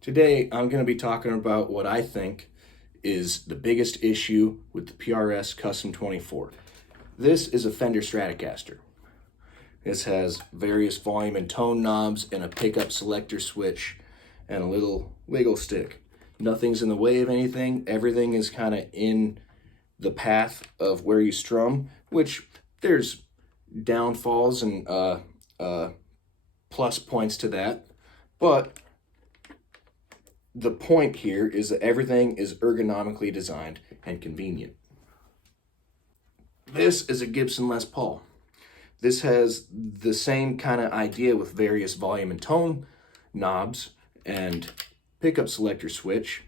Today, I'm going to be talking about what I think is the biggest issue with the PRS Custom 24. This is a Fender Stratocaster. This has various volume and tone knobs and a pickup selector switch and a little wiggle stick. Nothing's in the way of anything. Everything is kind of in the path of where you strum, which there's downfalls and plus points to that. But the point here is that everything is ergonomically designed and convenient. This is a Gibson Les Paul. This has the same kind of idea with various volume and tone knobs and pickup selector switch,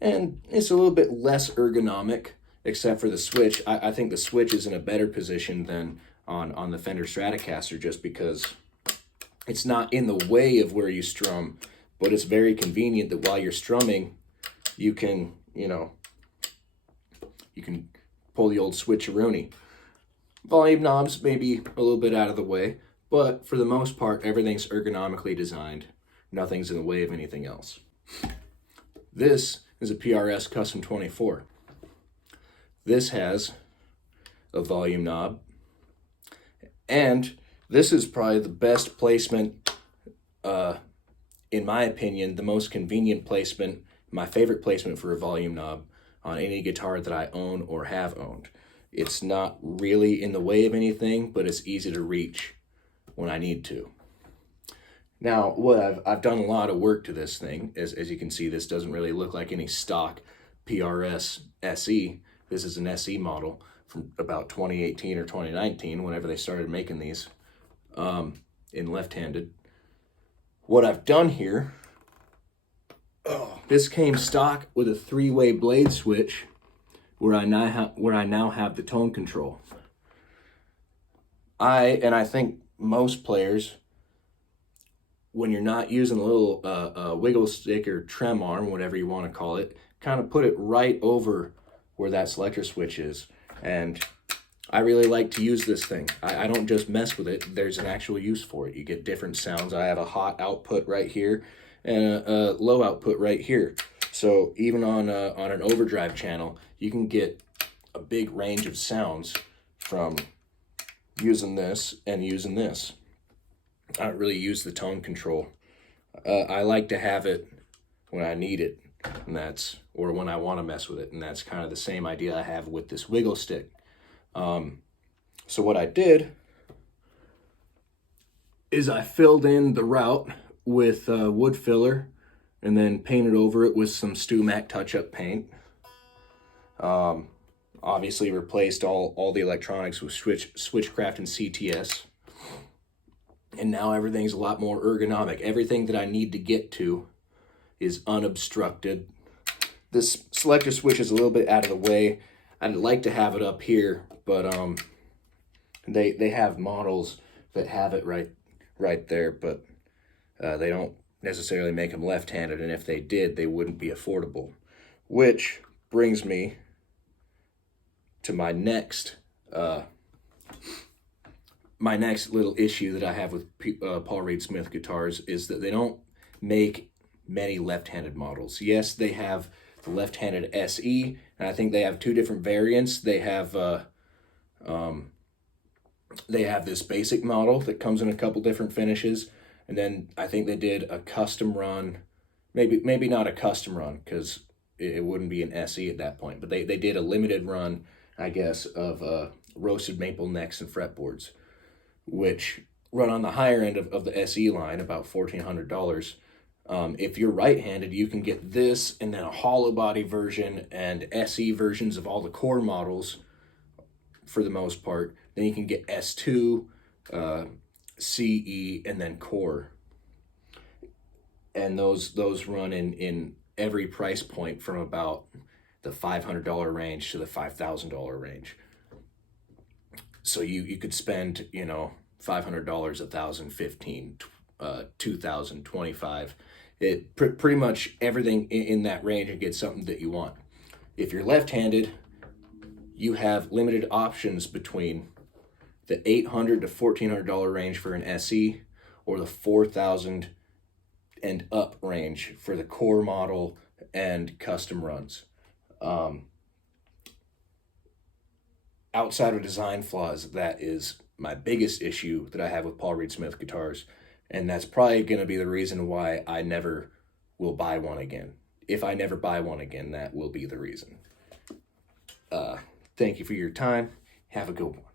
and it's a little bit less ergonomic except for the switch. I think the switch is in a better position than on the Fender Stratocaster just because it's not in the way of where you strum, but it's very convenient that while you're strumming, you can, you can pull the old switcheroonie. Volume knobs may be a little bit out of the way, but for the most part, everything's ergonomically designed. Nothing's in the way of anything else. This is a PRS Custom 24. This has a volume knob, and this is probably the best placement, in my opinion, the most convenient placement, my favorite placement for a volume knob on any guitar that I own or have owned. It's not really in the way of anything, but it's easy to reach when I need to. Now, what I've done a lot of work to this thing. As you can see, this doesn't really look like any stock PRS SE. This is an SE model from about 2018 or 2019, whenever they started making these in left-handed. What I've done here, this came stock with a 3-way blade switch where I now have the tone control. I think most players, when you're not using a little wiggle stick or trem arm, whatever you want to call it, kind of put it right over where that selector switch is. And I really like to use this thing. I don't just mess with it. There's an actual use for it. You get different sounds. I have a hot output right here and a low output right here. So even on an overdrive channel, you can get a big range of sounds from using this and using this. I don't really use the tone control. I like to have it when I need it, or when I want to mess with it, and that's kind of the same idea I have with this wiggle stick. So what I did is I filled in the route with wood filler and then painted over it with some StewMac touch-up paint. Obviously replaced all the electronics with Switchcraft and CTS. And now everything's a lot more ergonomic. Everything that I need to get to is unobstructed. This selector switch is a little bit out of the way. I'd like to have it up here, but they have models that have it right there, but they don't necessarily make them left-handed, and if they did, they wouldn't be affordable. Which brings me to my next little issue that I have with Paul Reed Smith guitars is that they don't make many left-handed models. Yes, they have the left-handed SE, and I think they have two different variants. They have this basic model that comes in a couple different finishes, and then I think they did a custom run, maybe not a custom run because it wouldn't be an SE at that point, but they did a limited run, I guess, of roasted maple necks and fretboards, which run on the higher end of the SE line, about $1,400. If you're right-handed, you can get this and then a hollow body version and SE versions of all the core models for the most part. Then you can get S2, CE, and then core. And those run in every price point from about the $500 range to the $5,000 range. So you could spend, $500, $1,000, $1,500, $2,000, $2,500. Pretty much everything in that range and get something that you want. If you're left-handed, you have limited options between the $800 to $1,400 range for an SE or the $4,000 and up range for the core model and custom runs. Outside of design flaws, that is my biggest issue that I have with Paul Reed Smith guitars, and that's probably going to be the reason why I never will buy one again. If I never buy one again, that will be the reason. Thank you for your time. Have a good one.